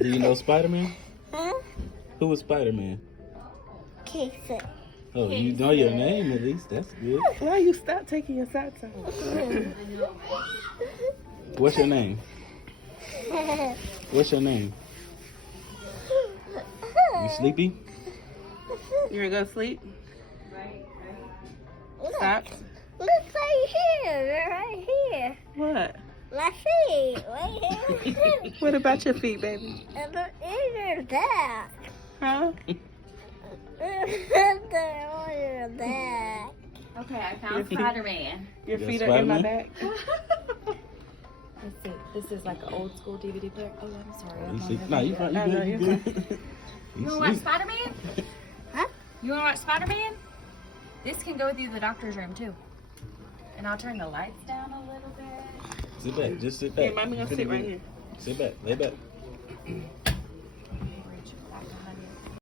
Do you know Spider-Man? Huh? Who was Spider-Man? Casey. Oh, you know your name at least. That's good. Why you stop taking your socks off? What's your name? What's your name? You sleepy? You ready to go to sleep? Socks? Look right here. Right here. What? My feet. Right here. What about your feet, baby? And look in your back. Huh? They're on your back. Okay, I found Spider-Man. Your You feet got are in my Spider-Man? back. Let's see. This is like an old school DVD player. Oh, I'm sorry. You I'm on sleep? the No, you video. fine. I know, You you're good. You You want to watch sleep. Spider-Man? Huh? You want to watch Spider-Man? This can go with you to the doctor's room, too. And I'll turn the lights down a little bit. Sit back. Just sit Hey, back. mommy, You gonna finna sit right get- here. Sit back. Lay back.